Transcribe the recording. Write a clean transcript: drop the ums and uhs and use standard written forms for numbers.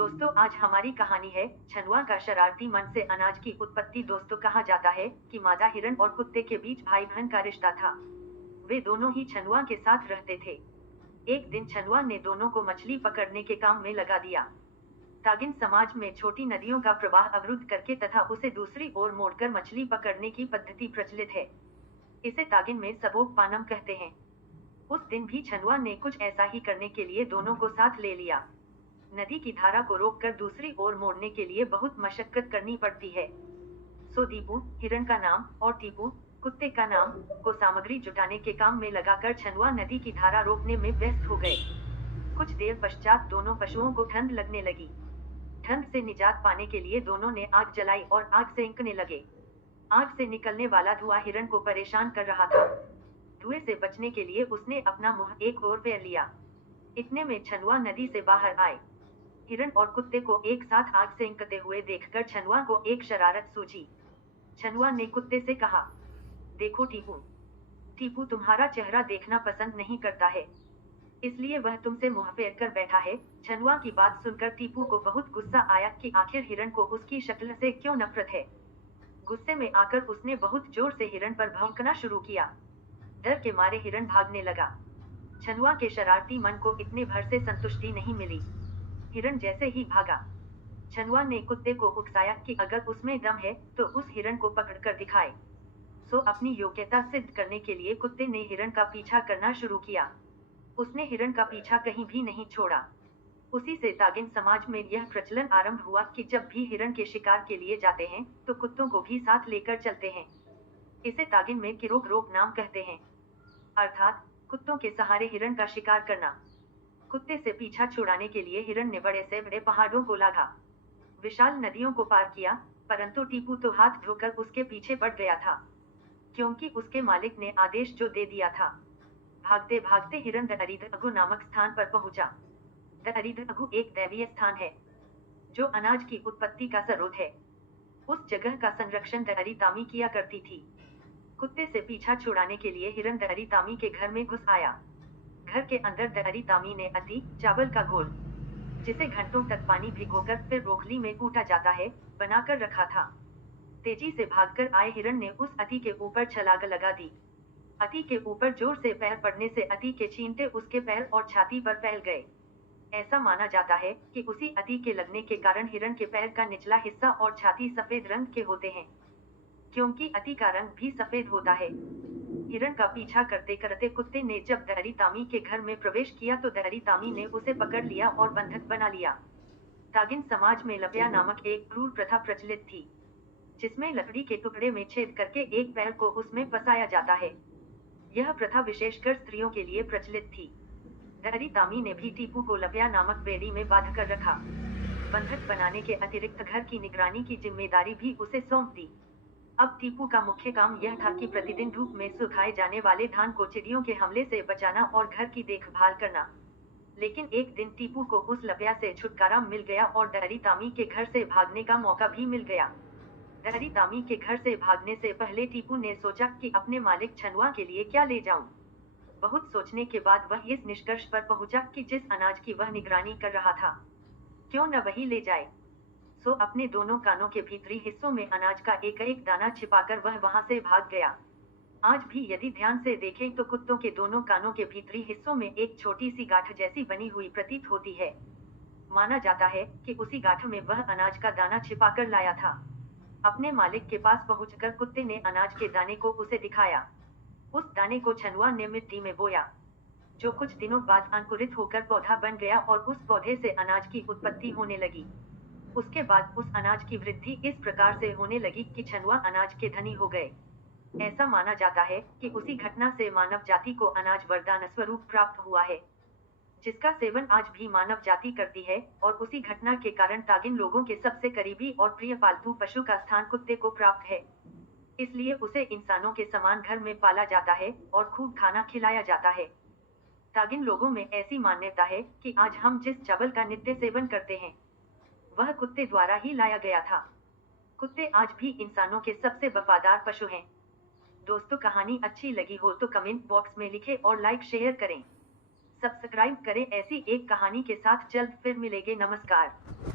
दोस्तों, आज हमारी कहानी है छनुआ का शरारती मन से अनाज की उत्पत्ति। दोस्तों, कहा जाता है कि मादा हिरण और कुत्ते के बीच भाई बहन का रिश्ता था। वे दोनों ही छनुआ के साथ रहते थे। एक दिन छनुआ ने दोनों को मछली पकड़ने के काम में लगा दिया। तागिन समाज में छोटी नदियों का प्रवाह अवरुद्ध करके तथा उसे दूसरी ओर मोड़कर मछली पकड़ने की पद्धति प्रचलित है। इसे तागिन में सबोक पानम कहते हैं। उस दिन भी छनुआ ने कुछ ऐसा ही करने के लिए दोनों को साथ ले लिया। नदी की धारा को रोककर दूसरी ओर मोड़ने के लिए बहुत मशक्कत करनी पड़ती है। सो दीपू, हिरण का नाम, और टीपू, कुत्ते का नाम, को सामग्री जुटाने के काम में लगाकर छनुआ नदी की धारा रोकने में व्यस्त हो गए। कुछ देर पश्चात दोनों पशुओं को ठंड लगने लगी। ठंड से निजात पाने के लिए दोनों ने आग जलाई और आग सेंकने लगे। आग से निकलने वाला धुआं हिरण को परेशान कर रहा था। धुएं से बचने के लिए उसने अपना मुंह एक ओर फेर लिया। इतने में छनुआ नदी से बाहर आए। हिरण और कुत्ते को एक साथ आग सेंकते हुए देखकर छनुआ को एक शरारत सूझी। छनुआ ने कुत्ते से कहा, देखो टीपू, टीपू तुम्हारा चेहरा देखना पसंद नहीं करता है, इसलिए वह तुमसे मुंह फेर कर बैठा है। छनुआ की बात सुनकर टीपू को बहुत गुस्सा आया कि आखिर हिरण को उसकी शक्ल से क्यों नफरत है। गुस्से में आकर उसने बहुत जोर से हिरण पर भौंकना शुरू किया। डर के मारे हिरण भागने लगा। छनुआ के शरारती मन को इतने भर से संतुष्टि नहीं मिली। हिरण जैसे ही भागा, छनुआ ने कुत्ते को उकसाया कि अगर उसमें दम है तो उस हिरण को पकड़कर दिखाए। सो अपनी योग्यता सिद्ध करने के लिए कुत्ते ने हिरण का पीछा करना शुरू किया। उसने हिरण का पीछा कहीं भी नहीं छोड़ा। उसी से तागिन समाज में यह प्रचलन आरंभ हुआ कि जब भी हिरण के शिकार के लिए जाते हैं तो कुत्तों को भी साथ लेकर चलते हैं। इसे तागिन में किरोक रोक नाम कहते हैं, अर्थात कुत्तों के सहारे हिरण का शिकार करना। कुत्ते से पीछा छुड़ाने के लिए हिरण ने बड़े से बड़े पहाड़ों को लांघा, विशाल नदियों को पार किया, परंतु टीपू तो हाथ धोकर उसके पीछे पड़ गया था, क्योंकि उसके मालिक ने आदेश जो दे दिया था। भागते भागते हिरण दहरीदअगु नामक स्थान पर पहुंचा। दहरीदअगु एक दैवीय स्थान है जो अनाज की उत्पत्ति का स्रोत है। उस जगह का संरक्षण दहरी तामी किया करती थी। कुत्ते से पीछा छुड़ाने के लिए हिरण दहरी तामी के घर में घुस आया। घर के अंदर दहरी तामी ने अति, चावल का घोल, जिसे घंटों तक पानी भिगोकर फिर रोखली में कूटा जाता है, बनाकर रखा था। तेजी से भागकर आए हिरण ने उस अति के ऊपर छलांग लगा दी। अति के ऊपर जोर से पैर पड़ने से अति के छींटे उसके पैर और छाती पर फैल गए। ऐसा माना जाता है कि उसी अति के लगने के कारण हिरण के पैर का निचला हिस्सा और छाती सफेद रंग के होते हैं, क्योंकि अति का रंग भी सफेद होता है। हिरण का पीछा करते करते कुत्ते ने जब दहरी तामी के घर में प्रवेश किया तो दहरी तामी ने उसे पकड़ लिया और बंधक बना लिया। तागिन समाज में लपया नामक एक क्रूर प्रथा प्रचलित थी, जिसमें लकड़ी के टुकड़े में छेद करके एक पैर को उसमें फंसाया जाता है। यह प्रथा विशेषकर स्त्रियों के लिए प्रचलित थी। दहरी तामी ने भी टीपू को लपया नामक बेड़ी में बांध कर रखा। बंधक बनाने के अतिरिक्त घर की निगरानी की जिम्मेदारी भी उसे सौंप दी। अब टीपू का मुख्य काम यह था कि प्रतिदिन धूप में सुखाए जाने वाले धान को चिड़ियों के हमले से बचाना और घर की देखभाल करना। लेकिन एक दिन टीपू को उस लपया से छुटकारा मिल गया और दहरी तामी के घर से भागने का मौका भी मिल गया। दहरी तामी के घर से भागने से पहले टीपू ने सोचा कि अपने मालिक छनुआ के लिए क्या ले जाऊं। बहुत सोचने के बाद वह इस निष्कर्ष पर पहुंचा कि जिस अनाज की वह निगरानी कर रहा था, क्यों न वही ले जाए। सो अपने दोनों कानों के भीतरी हिस्सों में अनाज का एक एक दाना छिपाकर वह वहां से भाग गया। आज भी यदि ध्यान से देखें तो कुत्तों के दोनों कानों के भीतरी हिस्सों में एक छोटी सी गांठ जैसी बनी हुई प्रतीत होती है। माना जाता है कि उसी गांठ में वह अनाज का दाना छिपाकर लाया था। अपने मालिक के पास पहुंचकर कुत्ते ने अनाज के दाने को उसे दिखाया। उस दाने को छनुआ ने मिट्टी में बोया, जो कुछ दिनों बाद अंकुरित होकर पौधा बन गया और उस पौधे से अनाज की उत्पत्ति होने लगी। उसके बाद उस अनाज की वृद्धि इस प्रकार से होने लगी कि छनुआ अनाज के धनी हो गए। ऐसा माना जाता है कि उसी घटना से मानव जाति को अनाज वरदान स्वरूप प्राप्त हुआ है, जिसका सेवन आज भी मानव जाति करती है, और उसी घटना के कारण तागिन लोगों के सबसे करीबी और प्रिय पालतू पशु का स्थान कुत्ते को प्राप्त है। इसलिए उसे इंसानों के समान घर में पाला जाता है और खूब खाना खिलाया जाता है। तागिन लोगों में ऐसी मान्यता है कि आज हम जिस चावल का नित्य सेवन करते हैं वह कुत्ते द्वारा ही लाया गया था। कुत्ते आज भी इंसानों के सबसे वफादार पशु हैं। दोस्तों, कहानी अच्छी लगी हो तो कमेंट बॉक्स में लिखें और लाइक शेयर करें। सब्सक्राइब करें। ऐसी एक कहानी के साथ जल्द फिर मिलेंगे। नमस्कार।